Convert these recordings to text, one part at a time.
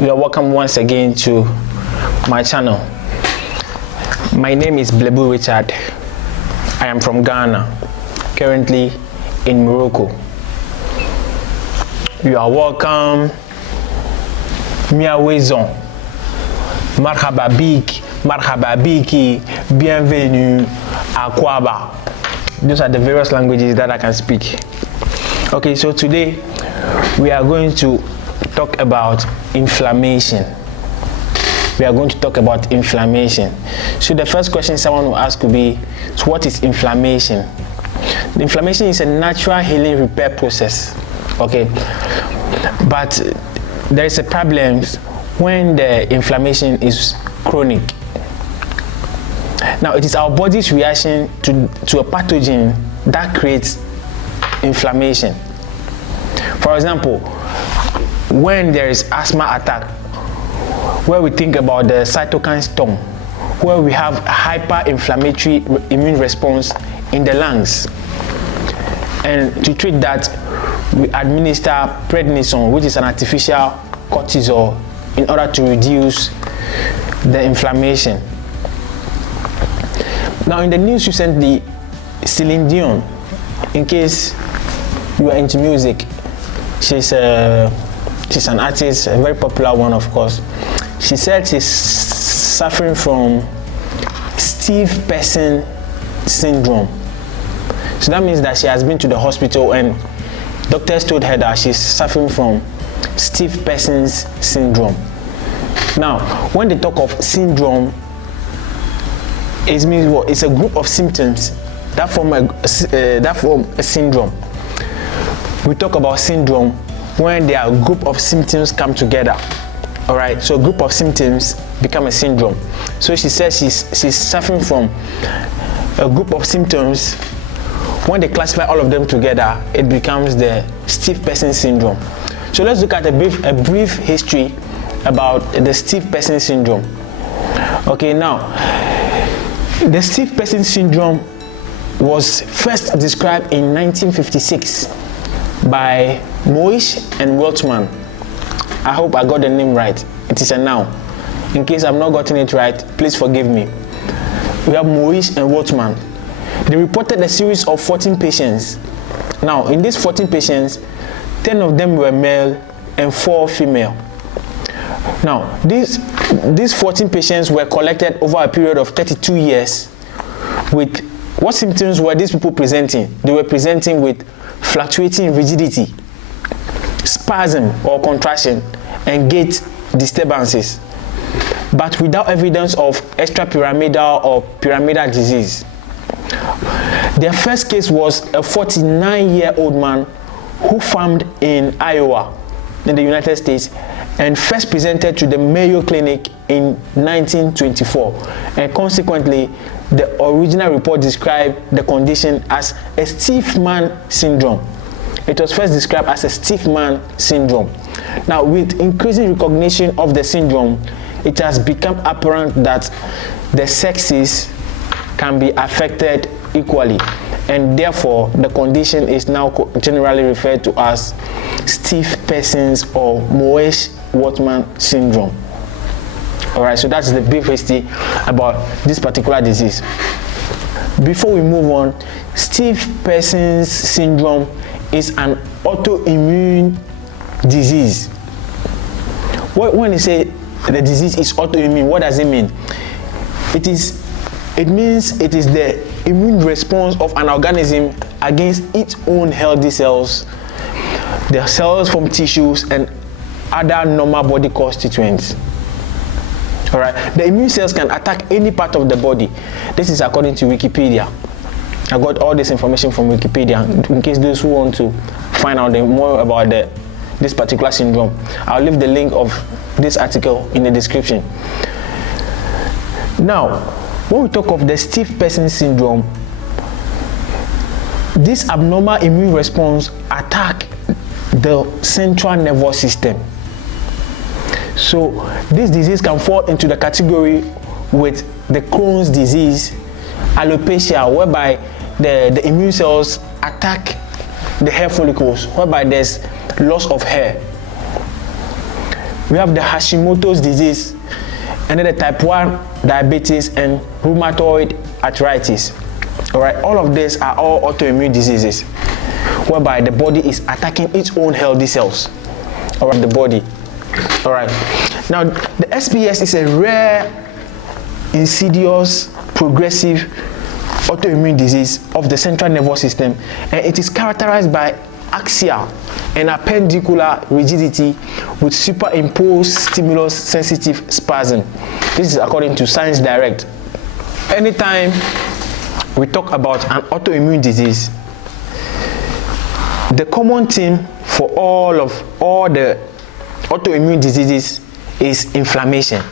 You are welcome once again to my channel. My name is Blebu Richard. I am from Ghana, currently in Morocco. You are welcome. Miaouezon. Marhaba bik, marhaba biki, bienvenue, akwaba. Those are the various languages that I can speak. Okay, so today we are going to talk about inflammation. We are going to talk about inflammation. So the first question someone will ask will be, so what is inflammation? The inflammation is a natural healing repair process. Okay, but there is a problem when the inflammation is chronic. Now, it is our body's reaction to a pathogen that creates inflammation. For example, when there is asthma attack, where we think about the cytokine storm, where we have a hyper-inflammatory immune response in the lungs, and to treat that, we administer prednisone, which is an artificial cortisol, in order to reduce the inflammation. Now, in the news recently, Celine Dion, in case you are into music, she's an artist, a very popular one, of course. She said she's suffering from stiff person syndrome. So that means that she has been to the hospital and doctors told her that she's suffering from stiff person's syndrome. Now, when they talk of syndrome, it means what? It's a group of symptoms that form a syndrome. We talk about syndrome when there are a group of symptoms come together. All right, so a group of symptoms become a syndrome. So she says she's suffering from a group of symptoms. When they classify all of them together, it becomes the stiff person syndrome. So let's look at a brief history about the stiff person syndrome. Okay, now the stiff person syndrome was first described in 1956 by Moersch and Woltman. I hope I got the name right. It is a noun. In case I've not gotten it right, please forgive me. We have Moersch and Woltman. They reported a series of 14 patients. Now, in these 14 patients, 10 of them were male and 4 female. Now, these 14 patients were collected over a period of 32 years. With what symptoms were these people presenting? They were presenting with fluctuating rigidity, spasm or contraction, and gait disturbances, but without evidence of extrapyramidal or pyramidal disease. Their first case was a 49-year-old man who farmed in Iowa, in the United States, and first presented to the Mayo Clinic in 1924. And consequently, the original report described the condition as a stiff man syndrome. It was first described as a stiff man syndrome. Now, with increasing recognition of the syndrome, it has become apparent that the sexes can be affected equally, and therefore the condition is now generally referred to as stiff persons or Moersch-Woltman syndrome. All right, so that's the brief history about this particular disease. Before we move on, stiff persons syndrome is an autoimmune disease. When they say the disease is autoimmune, what does it mean? It means it is the immune response of an organism against its own healthy cells, the cells from tissues and other normal body constituents. All right, the immune cells can attack any part of the body. This is according to Wikipedia. I got all this information from Wikipedia in case those who want to find out more about this particular syndrome. I'll leave the link of this article in the description. Now, when we talk of the stiff person syndrome, this abnormal immune response attacks the central nervous system. So this disease can fall into the category with the Crohn's disease, alopecia, whereby the immune cells attack the hair follicles, whereby there's loss of hair. We have the Hashimoto's disease, and then the type 1 diabetes and rheumatoid arthritis. All right, all of these are all autoimmune diseases whereby the body is attacking its own healthy cells. All right, the body. All right. Now, the SPS is a rare, insidious, progressive autoimmune disease of the central nervous system, and it is characterized by axial and appendicular rigidity with superimposed stimulus sensitive spasm. This is according to ScienceDirect. Anytime we talk about an autoimmune disease, the common theme for all the autoimmune diseases is inflammation.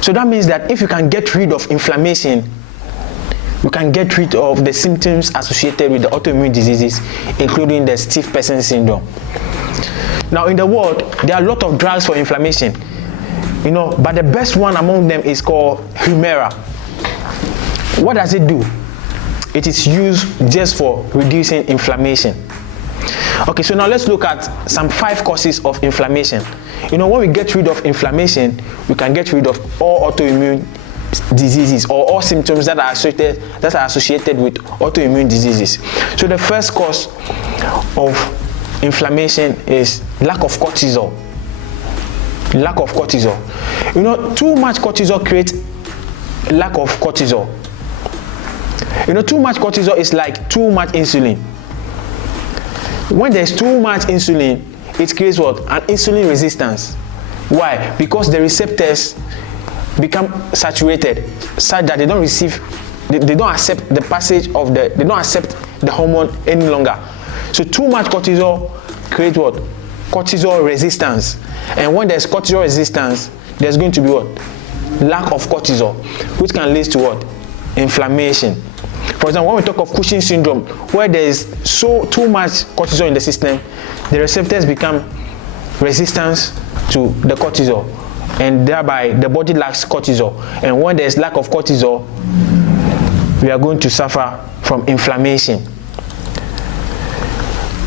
So that means that if you can get rid of inflammation, you can get rid of the symptoms associated with the autoimmune diseases, including the stiff person syndrome. Now, in the world, there are a lot of drugs for inflammation, but the best one among them is called Humira. What does it do? It is used just for reducing inflammation. Okay, so now let's look at some 5 causes of inflammation. When we get rid of inflammation, we can get rid of all autoimmune diseases or all symptoms that are associated with autoimmune diseases. So the first cause of inflammation is lack of cortisol. Lack of cortisol. Too much cortisol creates lack of cortisol. Too much cortisol is like too much insulin. When there's too much insulin, it creates what? An insulin resistance. Why? Because the receptors become saturated such that they don't accept the passage of they don't accept the hormone any longer. So too much cortisol creates what? Cortisol resistance. And when there's cortisol resistance, there's going to be what? Lack of cortisol, which can lead to what? Inflammation. For example, when we talk of Cushing syndrome, where there is too much cortisol in the system, the receptors become resistant to the cortisol, and thereby the body lacks cortisol. And when there is lack of cortisol, we are going to suffer from inflammation.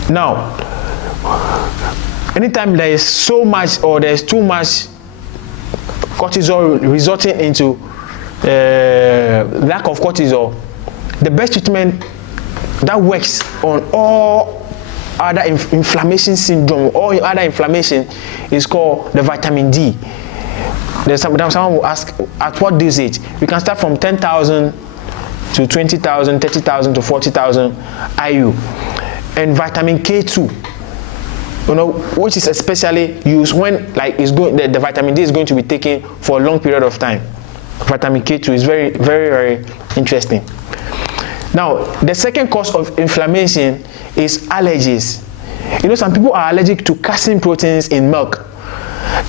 Now, anytime there is so much or there is too much cortisol resulting into lack of cortisol, the best treatment that works on all other inflammation syndrome, all other inflammation, is called the vitamin D. Someone will ask, at what dosage? We can start from 10,000 to 20,000, 30,000 to 40,000 IU. And vitamin K2, which is especially used when the vitamin D is going to be taken for a long period of time. Vitamin K2 is very, very, very interesting. Now, the second cause of inflammation is allergies. Some people are allergic to casein proteins in milk.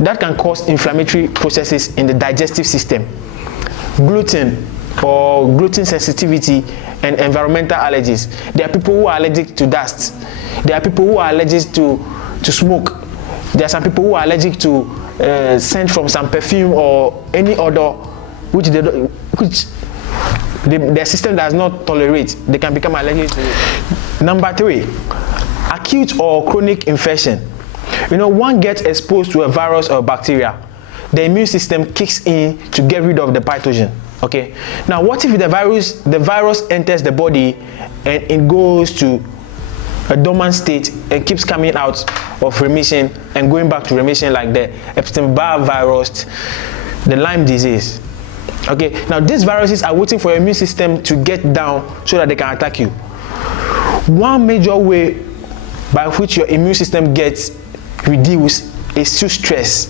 That can cause inflammatory processes in the digestive system. Gluten or gluten sensitivity and environmental allergies. There are people who are allergic to dust. There are people who are allergic to smoke. There are some people who are allergic to scent from some perfume or any odor which their system does not tolerate. They can become allergic to it. Number 3, acute or chronic infection. One gets exposed to a virus or bacteria, the immune system kicks in to get rid of the pathogen. Okay. Now, what if the virus enters the body and it goes to a dormant state and keeps coming out of remission and going back to remission, like the Epstein-Barr virus, the Lyme disease? Okay, now these viruses are waiting for your immune system to get down so that they can attack you. One major way by which your immune system gets reduced is through stress.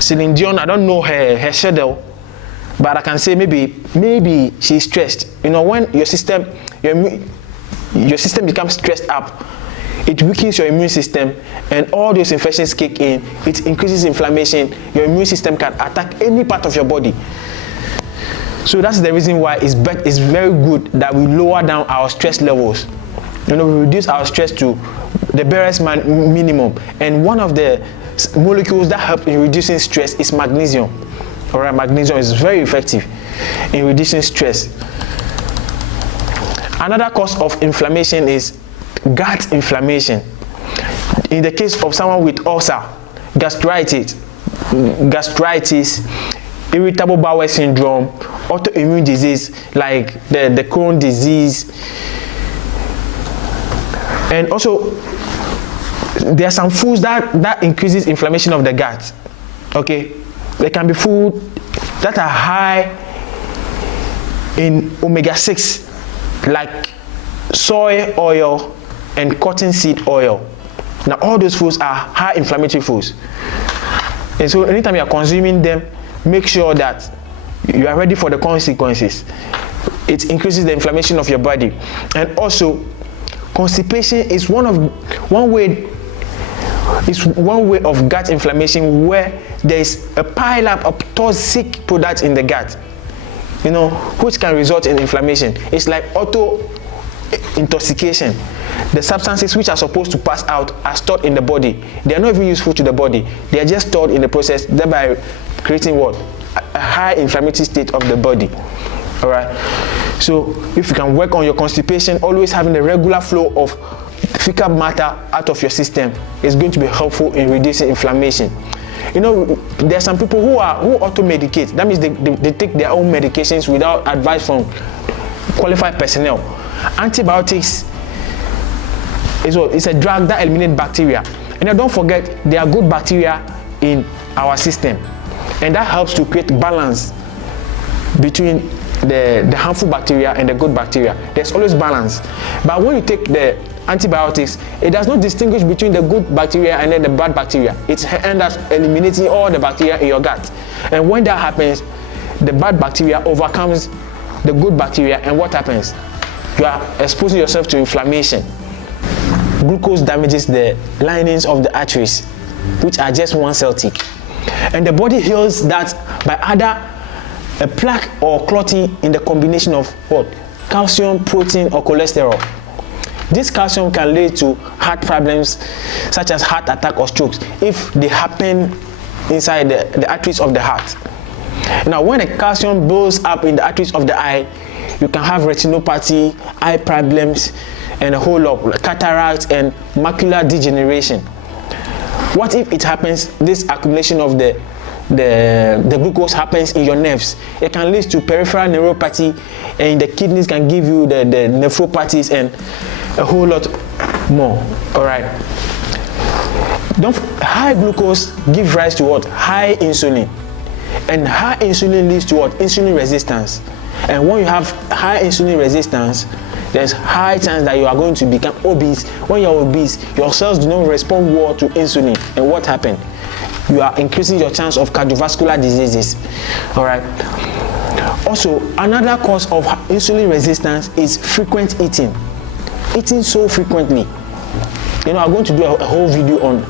Celine Dion, I don't know her schedule, but I can say maybe she's stressed. When your system becomes stressed up, it weakens your immune system, and all those infections kick in. It increases inflammation. Your immune system can attack any part of your body. So that's the reason why it's very good that we lower down our stress levels. We reduce our stress to the barest minimum. And one of the molecules that help in reducing stress is magnesium. All right, magnesium is very effective in reducing stress. Another cause of inflammation is gut inflammation. In the case of someone with ulcer, gastritis, irritable bowel syndrome, autoimmune disease like the Crohn disease, and also there are some foods that increases inflammation of the gut. Okay, there can be food that are high in omega-6 like soy oil and cottonseed oil. Now all those foods are high inflammatory foods, and so anytime you are consuming them, make sure that you are ready for the consequences. It increases the inflammation of your body. And also constipation is one way of gut inflammation, where there is a pile-up of toxic products in the gut, which can result in inflammation. It's like auto intoxication. The substances which are supposed to pass out are stored in the body. They are not even useful to the body. They are just stored in the process, thereby creating what? A high inflammatory state of the body. All right. So if you can work on your constipation, always having a regular flow of fecal matter out of your system is going to be helpful in reducing inflammation. There are some people who auto-medicate. That means they take their own medications without advice from qualified personnel. Antibiotics is a drug that eliminates bacteria. And don't forget, there are good bacteria in our system, and that helps to create balance between the harmful bacteria and the good bacteria. There's always balance. But when you take the antibiotics, it does not distinguish between the good bacteria and then the bad bacteria. It ends up eliminating all the bacteria in your gut. And when that happens, the bad bacteria overcomes the good bacteria, and what happens? You are exposing yourself to inflammation. Glucose damages the linings of the arteries, which are just one cell thick. And the body heals that by either a plaque or clotting in the combination of what? Calcium, protein, or cholesterol. This calcium can lead to heart problems such as heart attack or strokes if they happen inside the arteries of the heart. Now, when the calcium builds up in the arteries of the eye, you can have retinopathy, eye problems, and a whole lot of cataracts and macular degeneration. What if it happens, this accumulation of the glucose happens in your nerves? It can lead to peripheral neuropathy, and the kidneys can give you the nephropathies and a whole lot more. All right. High glucose gives rise to what? High insulin. And high insulin leads to what? Insulin resistance. And when you have high insulin resistance, there's high chance that you are going to become obese. When you're obese, your cells do not respond well to insulin. And what happened? You are increasing your chance of cardiovascular diseases. All right. Also, another cause of insulin resistance is frequent eating. Eating so frequently. I'm going to do a whole video on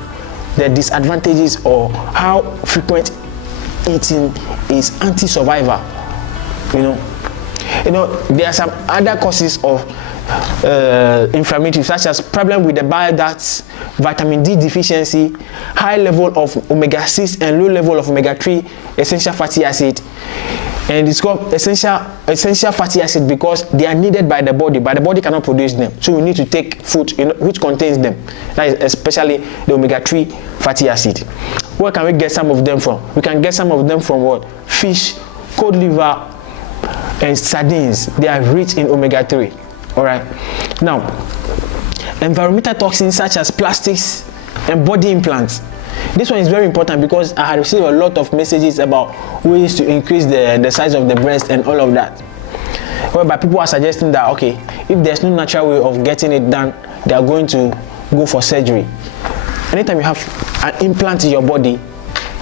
the disadvantages or how frequent eating is anti-survivor. There are some other causes of inflammatory, such as problem with the bile ducts, vitamin D deficiency, high level of omega-6 and low level of omega-3 essential fatty acid. And it's called essential fatty acid because they are needed by the body, but the body cannot produce them. So we need to take food which contains them. That is especially the omega-3 fatty acid. Where can we get some of them from? We can get some of them from what? Fish, cod liver, and sardines. They are rich in omega-3. All right. Now, environmental toxins such as plastics and body implants. This one is very important because I had received a lot of messages about ways to increase the size of the breast and all of that. Whereby people are suggesting that, okay, if there's no natural way of getting it done, they are going to go for surgery. Anytime you have an implant in your body,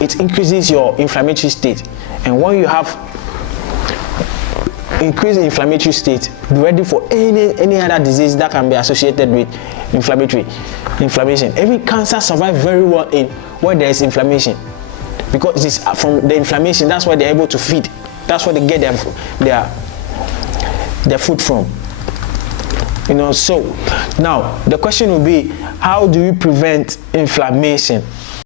it increases your inflammatory state. And when you have increased inflammatory state, be ready for any other disease that can be associated with inflammation. Every cancer survives very well in where there is inflammation, because it is from the inflammation that's why they're able to feed. That's where they get their food from. So now the question will be, how do you prevent inflammation?